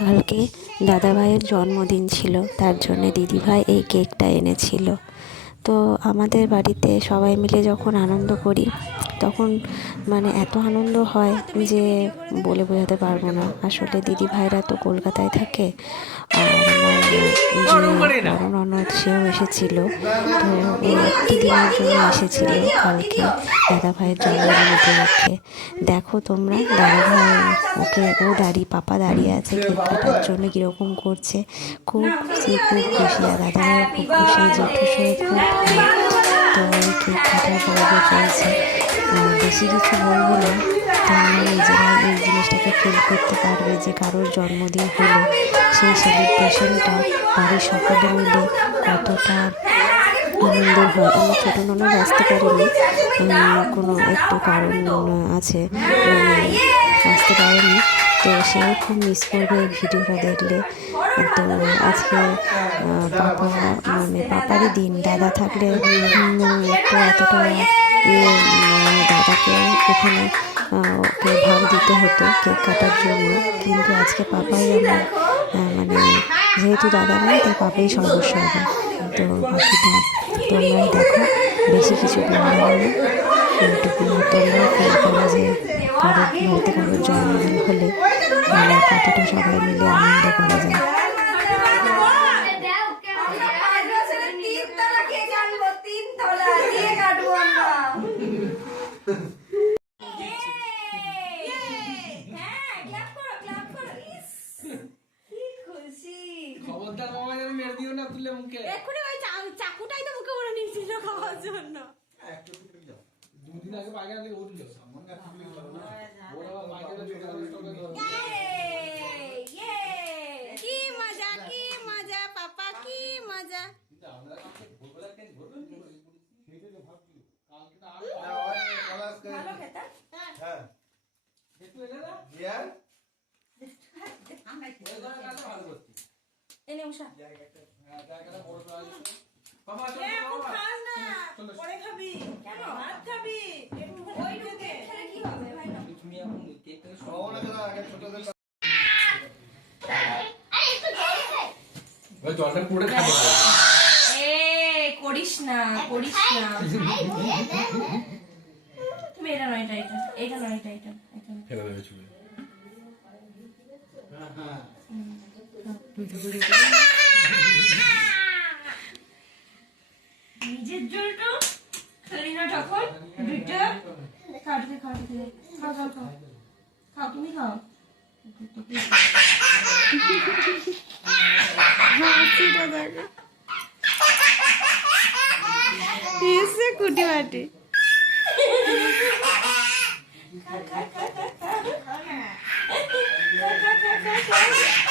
কালকে দাদাভাইয়ের জন্মদিন ছিল, তার জন্য দিদিভাই এই কেকটা এনেছিল। তো আমাদের বাড়িতে সবাই মিলে যখন আনন্দ করি তখন মানে এত আনন্দ হয় যে বলে বোঝাতে পারবো না। আসলে দিদিভাইরা তো কলকাতায় থাকে, আর আমার যে বড় ননদ সেও এসেছিল। তো ওই একটি দিনের জন্য এসেছিল কালকে দাদাভাইয়ের জন্মদিন উপলক্ষে। দেখো তোমরা, দাদাভাই পাপা দাঁড়িয়ে আছে কেক কাটার জন্য, কীরকম করছে। খুব খুশি আর দাদাভাইও খুব খুশি, জেঠুর সঙ্গে খুব ভালো। তো এই কেক কাটার পর্ব চলছে। বেশি কিছু বলবো না, তোমরা নিজেরা এই জিনিসটাকে ফিল করতে পারবে যে কারোর জন্মদিন হলে সেই সেলিব্রেশনটা বাড়ির সকলে মিলে কতটা আনন্দের হয়। আমার ছোটো ননদ আসতে পারেনি, কোনো একটু কারণ আছে, মানে আসতে পারেনি। তো সেও খুব মিস করবে এই ভিডিওটা দেখলে। তো আজকে পাপারই দিন, দাদা থাকলে একটু এতটা দাদাকে এখানে ওকে ভাগ দিতে হতো কেক কাটার জন্য, কিন্তু আজকে পাপাই আমার যেহেতু দাদা নেই তাই পাপাই সর্বস্ব হবে। তো বাকিটা তোমরাই দেখো, বেশি কিছু বলবো না, এইটুকু। তোমরাও ফিল করো যে কারোর জন্মদিন হলে কতটা সবাই মিলে আনন্দ করা যায়। খবরদার বাবা যেন মেরে দিও না, তুলে মুখে এক্ষুনি ওই চাকুটাই তো মুখে ভরে নিয়েছিল খাওয়ার জন্য। দুদিন আগে পায়খানা থেকে উঠলো কি মজা, কি মজা পাপা, কি মজা। জলটা পুড়ে খাবে, করিস না তুমি। এটা নয়, এটা নয়, এটা ফেলে দেবে চুলে। নিজের জলটা খেলি না তখন দুইটা খাও তুমি খাও। কুটি বাটি খা